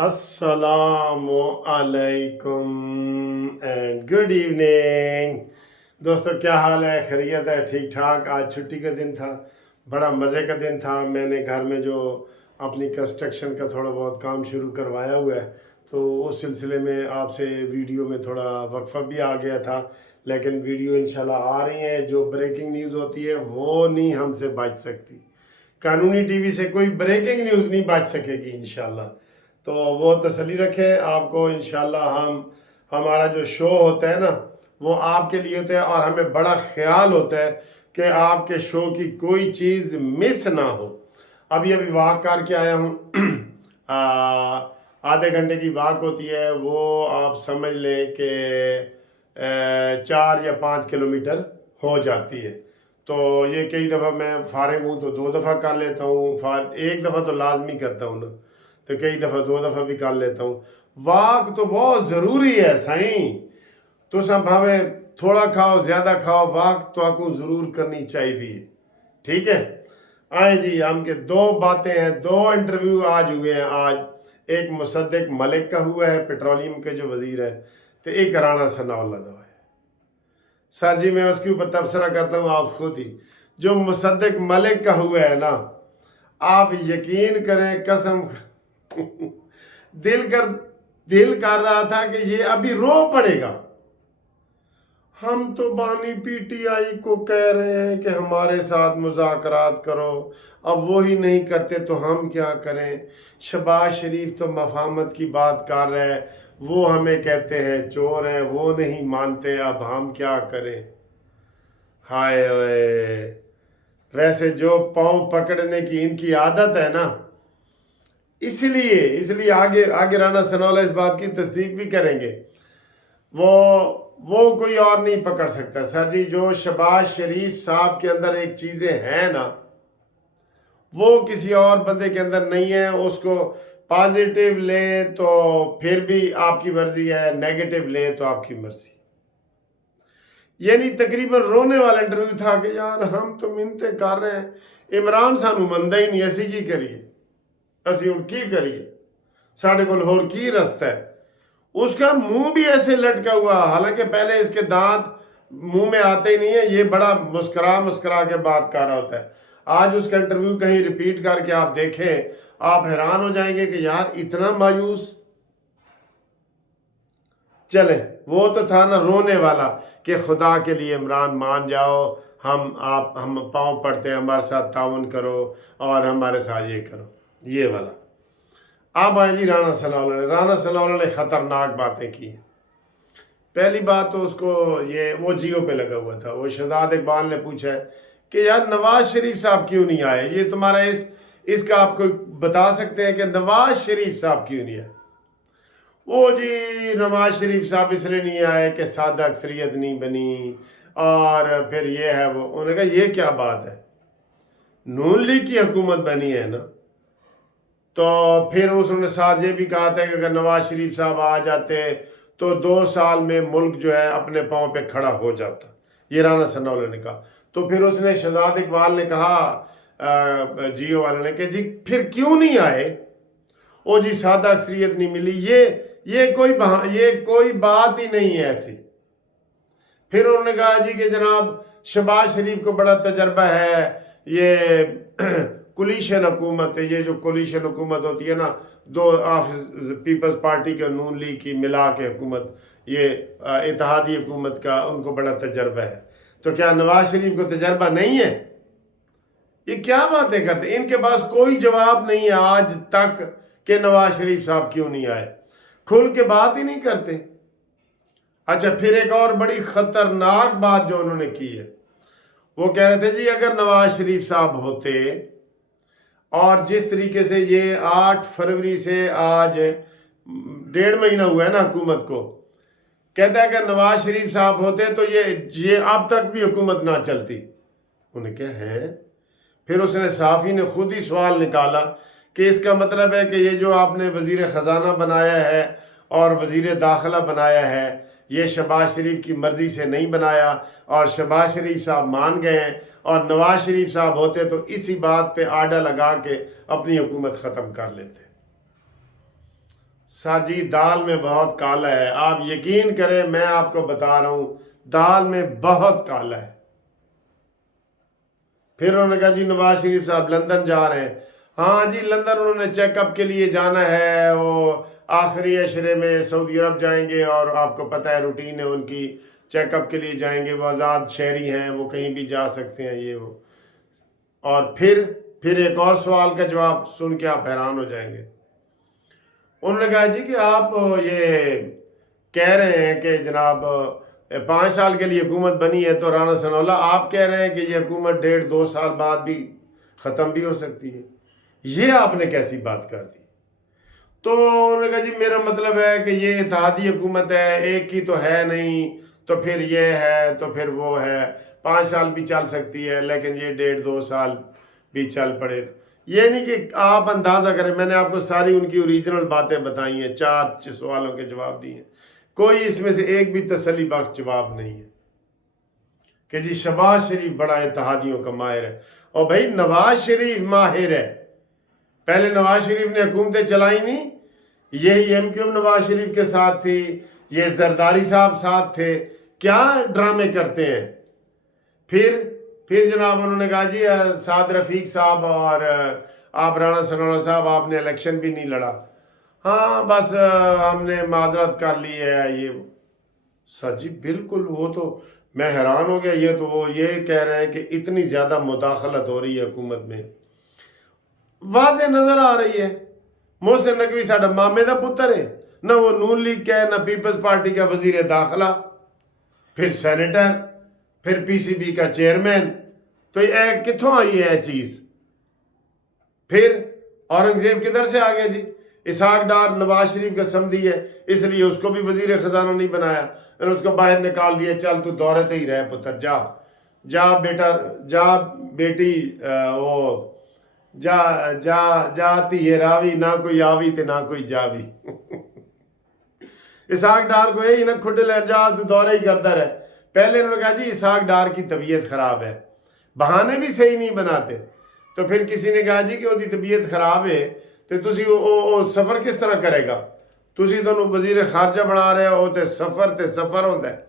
अस्सलाम वालेकुम and good evening. दोस्तों क्या हाल है? खैरियत है? ठीक ठाक। आज छुट्टी का दिन था, बड़ा मज़े का दिन था। मैंने घर में जो अपनी कंस्ट्रक्शन का थोड़ा बहुत काम शुरू करवाया हुआ है, तो उस सिलसिले में आपसे वीडियो में थोड़ा वक्फा भी आ गया था। लेकिन वीडियो इंशाल्लाह आ रही हैं। जो ब्रेकिंग न्यूज़ होती है वो नहीं हमसे बच सकती। कानूनी टीवी से कोई ब्रेकिंग न्यूज़ नहीं बच सकेगी इंशाल्लाह। तो वो तसल्ली रखें आपको। इंशाल्लाह हमारा जो शो होता है ना, वो आपके लिए होता है और हमें बड़ा ख्याल होता है कि आपके शो की कोई चीज़ मिस ना हो। अभी वॉक करके आया हूँ। आधे घंटे की वॉक होती है, वो आप समझ लें कि 4 या 5 किलोमीटर हो जाती है। तो ये कई दफ़ा मैं फारिग हूँ तो 2 दफ़ा कर लेता हूँ। एक दफ़ा तो लाजमी करता हूँ ना, तो कई दफ़ा 2 दफ़ा भी कर लेता हूँ। वाक तो बहुत ज़रूरी है साईं। तो सब भावें थोड़ा खाओ ज़्यादा खाओ, वाक तो आपको ज़रूर करनी चाहिए। ठीक है। आए जी, हम के 2 बातें हैं। 2 इंटरव्यू आज हुए हैं। आज एक मुसद्दिक मलिक का हुआ है, पेट्रोलियम के जो वजीर है, तो एक राणा सनाउल्लाह का है। सर जी मैं उसके ऊपर तबसरा करता हूँ, आप खुद ही। जो मुसद्दिक मलिक का हुआ है ना, आप यकीन करें, कसम दिल कर दिल कर रहा था कि ये अभी रो पड़ेगा। हम तो बानी पीटीआई को कह रहे हैं कि हमारे साथ मुज़ाकरात करो, अब वो ही नहीं करते तो हम क्या करें। शहबाज शरीफ तो मफाहमत की बात कर रहे हैं, वो हमें कहते हैं चोर हैं, वो नहीं मानते, अब हम क्या करें। हाय ओए। वैसे जो पाँव पकड़ने की इनकी आदत है ना, इसलिए इसलिए आगे आगे राणा सनाउल्लाह इस बात की तस्दीक भी करेंगे। वो कोई और नहीं पकड़ सकता सर जी। जो शहबाज शरीफ साहब के अंदर एक चीज़ें हैं ना, वो किसी और बंदे के अंदर नहीं है। उसको पॉजिटिव लें तो फिर भी आपकी मर्जी है, नेगेटिव लें तो आपकी मर्जी। यानी तकरीबन रोने वाला इंटरव्यू था कि यार हम तो मिन्नतें कर रहे हैं, इमरान सानू मनदा ही नहीं, ऐसी की करिए, असी हुण की करिए, साढ़े कोल होर की रस्ता है। उसका मुंह भी ऐसे लटका हुआ, हालांकि पहले इसके दांत मुंह में आते ही नहीं है, ये बड़ा मुस्करा मुस्करा के बात कर रहा होता है। आज उसका इंटरव्यू कहीं रिपीट करके आप देखें, आप हैरान हो जाएंगे कि यार इतना मायूस। चले, वो तो था ना रोने वाला कि खुदा के लिए इमरान मान जाओ, हम पाँव पड़ते हैं, हमारे साथ ताउन करो और हमारे साथ ये करो, ये वाला। अब आए जी राणा सनाउल्लाह ने खतरनाक बातें की। पहली बात तो उसको वो जियो पे लगा हुआ था। वो शहजाद इकबाल ने पूछा कि यार नवाज शरीफ साहब क्यों नहीं आए, ये तुम्हारा इसका आप कोई बता सकते हैं कि नवाज शरीफ साहब क्यों नहीं आए। वो जी नवाज शरीफ साहब इसलिए नहीं आए कि सादा अक्सरियत नहीं बनी, और फिर ये है वो। उन्होंने कहा ये क्या बात है, नून लीग की हुकूमत बनी है ना। तो फिर उसने साथ ये भी कहा था कि अगर नवाज शरीफ साहब आ जाते तो 2 साल में मुल्क जो है अपने पाँव पे खड़ा हो जाता, ये राणा सनाउल्लाह ने कहा। तो फिर उसने शहजाद इकबाल ने कहा, जियो वाले ने, कि जी फिर क्यों नहीं आए। ओ जी सादा अक्सरियत नहीं मिली, ये कोई बात ही नहीं है ऐसी। फिर उन्होंने कहा जी कि जनाब शहबाज शरीफ को बड़ा तजर्बा है, ये कोलिशन हुकूमत है, ये जो कोलिशन हुकूमत होती है ना, दो पीपल्स पार्टी के नून लीग की मिला के हुकूमत, ये इत्तेहादी हुकूमत का उनको बड़ा तजर्बा है। तो क्या नवाज शरीफ को तजर्बा नहीं है? ये क्या बातें करते, इनके पास कोई जवाब नहीं है आज तक कि नवाज शरीफ साहब क्यों नहीं आए, खुल के बात ही नहीं करते। अच्छा, फिर एक और बड़ी खतरनाक बात जो उन्होंने की है, वो कह रहे थे जी अगर नवाज शरीफ साहब होते, और जिस तरीके से ये 8 फरवरी से आज 1.5 महीना हुआ है ना हुकूमत को, कहता है कि नवाज शरीफ साहब होते तो ये अब तक भी हुकूमत ना चलती। उन्हें क्या है, फिर उसने साफ़ी ने खुद ही सवाल निकाला कि इसका मतलब है कि ये जो आपने वज़ीर ख़जाना बनाया है और वज़ीर दाखिला बनाया है, ये शहबाज शरीफ की मर्ज़ी से नहीं बनाया, और शहबाज शरीफ साहब मान गए हैं, और नवाज शरीफ साहब होते तो इसी बात पे आडा लगा के अपनी हुकूमत ख़त्म कर लेते। सर जी दाल में बहुत काला है, आप यकीन करें, मैं आपको बता रहा हूँ दाल में बहुत काला है। फिर उन्होंने कहा जी नवाज शरीफ साहब लंदन जा रहे हैं। हाँ जी लंदन उन्होंने चेकअप के लिए जाना है, वो आखिरी अशरे में सऊदी अरब जाएंगे, और आपको पता है रूटीन है उनकी, चेकअप के लिए जाएंगे, वो आज़ाद शहरी हैं, वो कहीं भी जा सकते हैं ये वो। और फिर एक और सवाल का जवाब सुन के आप हैरान हो जाएंगे। उन्होंने कहा जी कि आप ये कह रहे हैं कि जनाब 5 साल के लिए हुकूमत बनी है, तो राना सनाउल्लाह आप कह रहे हैं कि ये हुकूमत 1.5-2 साल बाद भी ख़त्म भी हो सकती है, ये आपने कैसी बात कर दी? तो उन्होंने कहा जी मेरा मतलब है कि ये इत्तेहादी हुकूमत है, एक की तो है नहीं, तो फिर ये है तो फिर वो है, 5 साल भी चल सकती है, लेकिन ये 1.5-2 साल भी चल पड़े। ये नहीं कि आप अंदाज़ा करें, मैंने आपको सारी उनकी ओरिजिनल बातें बताई हैं, 4 सवालों के जवाब दिए, कोई इसमें से एक भी तसल्ली बख्श जवाब नहीं है कि जी शहबाज शरीफ बड़ा इत्तेहादियों का माहिर है। और भाई नवाज शरीफ माहिर है, पहले नवाज शरीफ ने हुकूमतें चलाई नहीं, यही एमक्यूएम नवाज शरीफ के साथ थी, ये जरदारी साहब साथ थे, क्या ड्रामे करते हैं। फिर जनाब उन्होंने कहा जी साद रफीक साहब और आप राना सनाउल्लाह साहब आपने इलेक्शन भी नहीं लड़ा। हाँ बस हमने माजरत कर ली है ये वो। सर जी बिल्कुल, वो तो मैं हैरान हो गया, ये तो वो ये कह रहे हैं कि इतनी ज़्यादा मुदाखलत हो रही है हुकूमत में, वाज़े नज़र आ रही है। मोहसिन नकवी साडा मामे का पुत्र है, ना वो नून लीग का है, ना पीपल्स पार्टी का वजीर दाखिला, फिर सेनेटर, फिर पीसीबी का चेयरमैन, तो ये कितों आई है चीज़। फिर औरंगजेब किधर से आ गया जी? इसहाक डार नवाज शरीफ का समधी है, इसलिए उसको भी वजीर खजाना नहीं बनाया, और उसको बाहर निकाल दिया, चल तू दौरे पे ही रह पुत्र, जा जा बेटा, जा बेटी, वो जा जा जाती है रावी, ना कोई आवी ते ना कोई जावी। इसहाक डार को यही ना खुड ले जा, तू दौरे ही करता रहे। पहले उन्होंने कहा जी इसहाक डार की तबीयत खराब है, बहाने भी सही नहीं बनाते। तो फिर किसी ने कहा जी कि उसकी तबीयत खराब है, तो तुसी सफ़र किस तरह करेगा? तुसी तो वजीर खारजा बना रहे हो, तो सफ़र होता है,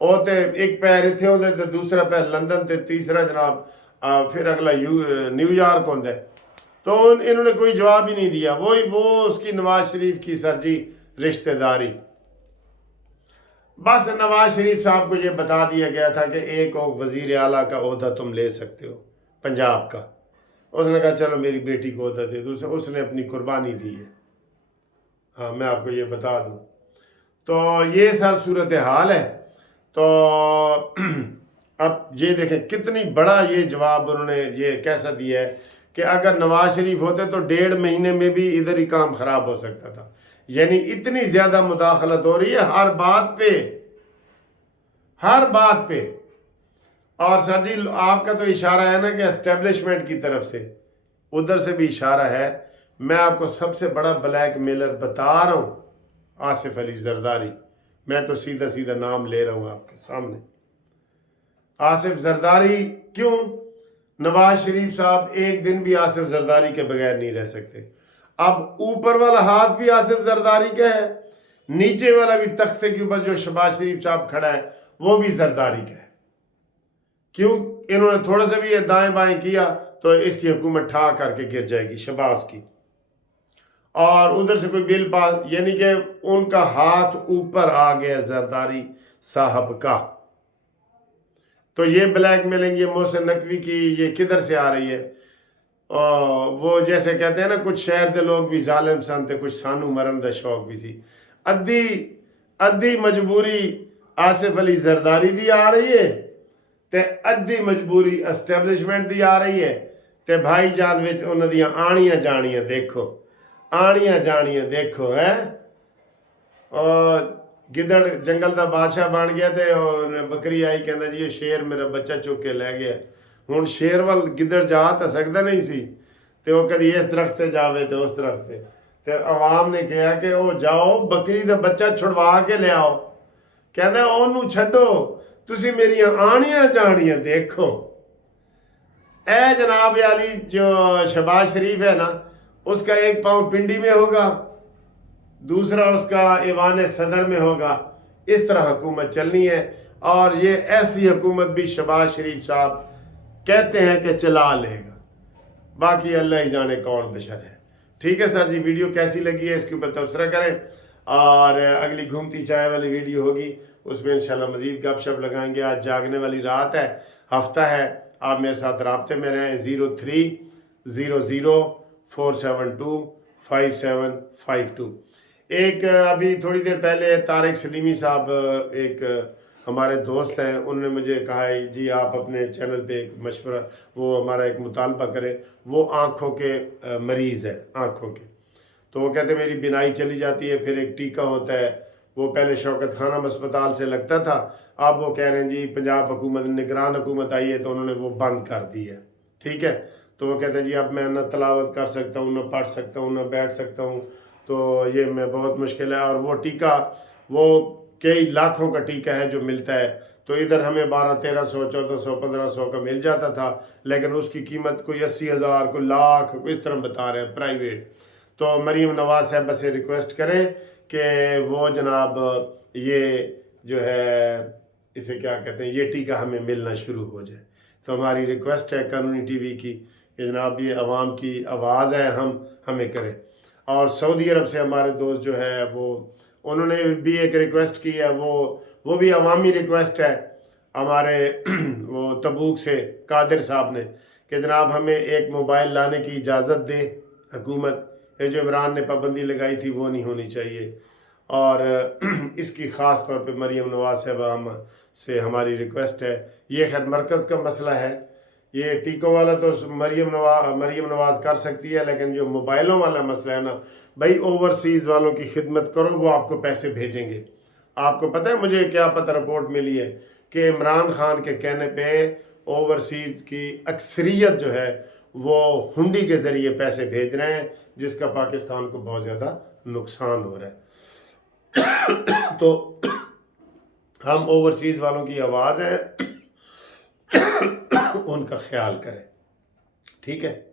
वो तो एक पैर इतने होंगे तो दूसरा पैर लंदन, तो तीसरा जनाब फिर अगला न्यूयॉर्क होता है। तो इन्होंने कोई जवाब ही नहीं दिया। वो उसकी नवाज शरीफ की सर जी रिश्तेदारी। बस नवाज शरीफ साहब को ये बता दिया गया था कि एक वजीर आला का ओहदा तुम ले सकते हो पंजाब का। उसने कहा चलो मेरी बेटी को ओहदा दे दो, उसने अपनी कुर्बानी दी है। हाँ मैं आपको ये बता दूँ, तो ये सर सूरत हाल है। तो अब ये देखें कितनी बड़ा ये जवाब उन्होंने ये कैसा दिया है कि अगर नवाज शरीफ होते तो 1.5 महीने में भी इधर ही काम ख़राब हो सकता था। यानी इतनी ज़्यादा मुदाखलत हो रही है हर बात पे। और सर जी आपका तो इशारा है ना कि एस्टेब्लिशमेंट की तरफ से, उधर से भी इशारा है। मैं आपको सबसे बड़ा ब्लैक मेलर बता रहा हूँ, आसिफ अली जरदारी। मैं तो सीधा सीधा नाम ले रहा हूँ आपके सामने, आसिफ जरदारी। क्यों? नवाज शरीफ साहब एक दिन भी आसिफ जरदारी के बगैर नहीं रह सकते। अब ऊपर वाला हाथ भी आसिफ जरदारी का है, नीचे वाला भी तख्ते के ऊपर जो शहबाज शरीफ साहब खड़ा है वो भी जरदारी का है। क्यों? इन्होंने थोड़ा सा भी दाएं बाएं किया तो इसकी हुकूमत ठा करके गिर जाएगी शहबाज की। और उधर से कोई बिल पास, यानी कि उनका हाथ ऊपर आ गया जरदारी साहब का। तो ये ब्लैक मेलिंग ये मोहसिन नकवी की ये किधर से आ रही है? वो जैसे कहते हैं ना, कुछ शहर के लोग भी जालिम सन ते कुछ सानू मरन का शौक भी सी। अद्धी मजबूरी आसिफ अली जरदारी दी आ रही है, ते अद्धी मजबूरी एस्टैब्लिशमेंट दी आ रही है। ते भाई जान विच उन्हां दियां आणियां जाणियां देखो है। और गिदड़ जंगल का बादशाह बन गया, तो बकरी आई कहता जी ये शेर मेरा बच्चा चुक के लै गया। हुण शेर वाल गिदड़ जा तो सकता नहीं सी, तो वह कभी इस दरख्त से जावे तो उस दरख्त से। तो आवाम ने कहा कि वो जाओ बकरी का बच्चा छुड़वा के ले आओ। कहता ओनू छड्डो, तुसी मेरियां आणियां जाणियां देखो। ए जनाब वाली जो शहबाज शरीफ है ना, उसका एक पाँव पिंडी में होगा दूसरा उसका ईवान सदर में होगा। इस तरह हुकूमत चलनी है, और ये ऐसी हुकूमत भी शहबाज शरीफ साहब कहते हैं कि चला लेगा, बाकी अल्लाह ही जाने कौन बशर है। ठीक है सर जी, वीडियो कैसी लगी है इसके ऊपर तबसरा करें, और अगली घूमती चाय वाली वीडियो होगी, उसमें इंशाल्लाह मज़ीद गपशप लगाएंगे। आज जागने वाली रात है, हफ्ता है, आप मेरे साथ राब्ते में रहें। 0300472552। एक अभी थोड़ी देर पहले तारिक सलीमी साहब, एक हमारे दोस्त हैं, उन्होंने मुझे कहा है जी आप अपने चैनल पे एक मशवरा, वो हमारा एक मुतालबा करें। वो आँखों के मरीज़ है, आँखों के, तो वो कहते मेरी बिनाई चली जाती है, फिर एक टीका होता है, वो पहले शौकत खानम अस्पताल से लगता था, अब वो कह रहे हैं जी पंजाब हुकूमत, निगरान हुकूमत आई है तो उन्होंने वो बंद कर दी है। ठीक है, तो वो कहते हैं जी अब मैं ना तलावत कर सकता हूँ, ना पढ़ सकता हूँ, ना बैठ सकता हूँ, तो ये मैं बहुत मुश्किल है। और वो टीका, वो कई लाखों का टीका है जो मिलता है, तो इधर हमें 1200-1300 1400 1500 का मिल जाता था, लेकिन उसकी कीमत कोई 80,000 कोई लाख कोई इस तरह बता रहे हैं प्राइवेट। तो मरीम नवाज साहब से रिक्वेस्ट करें कि वो जनाब ये जो है इसे क्या कहते हैं, ये टीका हमें मिलना शुरू हो जाए। तो हमारी रिक्वेस्ट है कानूनी टीवी की कि जनाब ये अवाम की आवाज़ है, हम हमें करें। और सऊदी अरब से हमारे दोस्त जो है वो, उन्होंने भी एक रिक्वेस्ट की है, वो भी अवामी रिक्वेस्ट है हमारे वो तबूक से कादिर साहब ने, कि जनाब हमें एक मोबाइल लाने की इजाज़त दे हुकूमत, ये जो इमरान ने पाबंदी लगाई थी वो नहीं होनी चाहिए। और इसकी ख़ास तौर पे मरीम नवाज साहब से हमारी रिक्वेस्ट है। ये खैर मरकज़ का मसला है, ये टीकों वाला तो मरीम नवाज कर सकती है, लेकिन जो मोबाइलों वाला मसला है ना भाई, ओवरसीज़ वालों की खिदमत करो, वो आपको पैसे भेजेंगे। आपको पता है मुझे क्या पता रिपोर्ट मिली है कि इमरान खान के कहने पे ओवरसीज़ की अक्सरियत जो है वो हुंडी के ज़रिए पैसे भेज रहे हैं, जिसका पाकिस्तान को बहुत ज़्यादा नुकसान हो रहा है। तो हम ओवरसीज़ वालों की आवाज़ है, उनका ख्याल करें। ठीक है।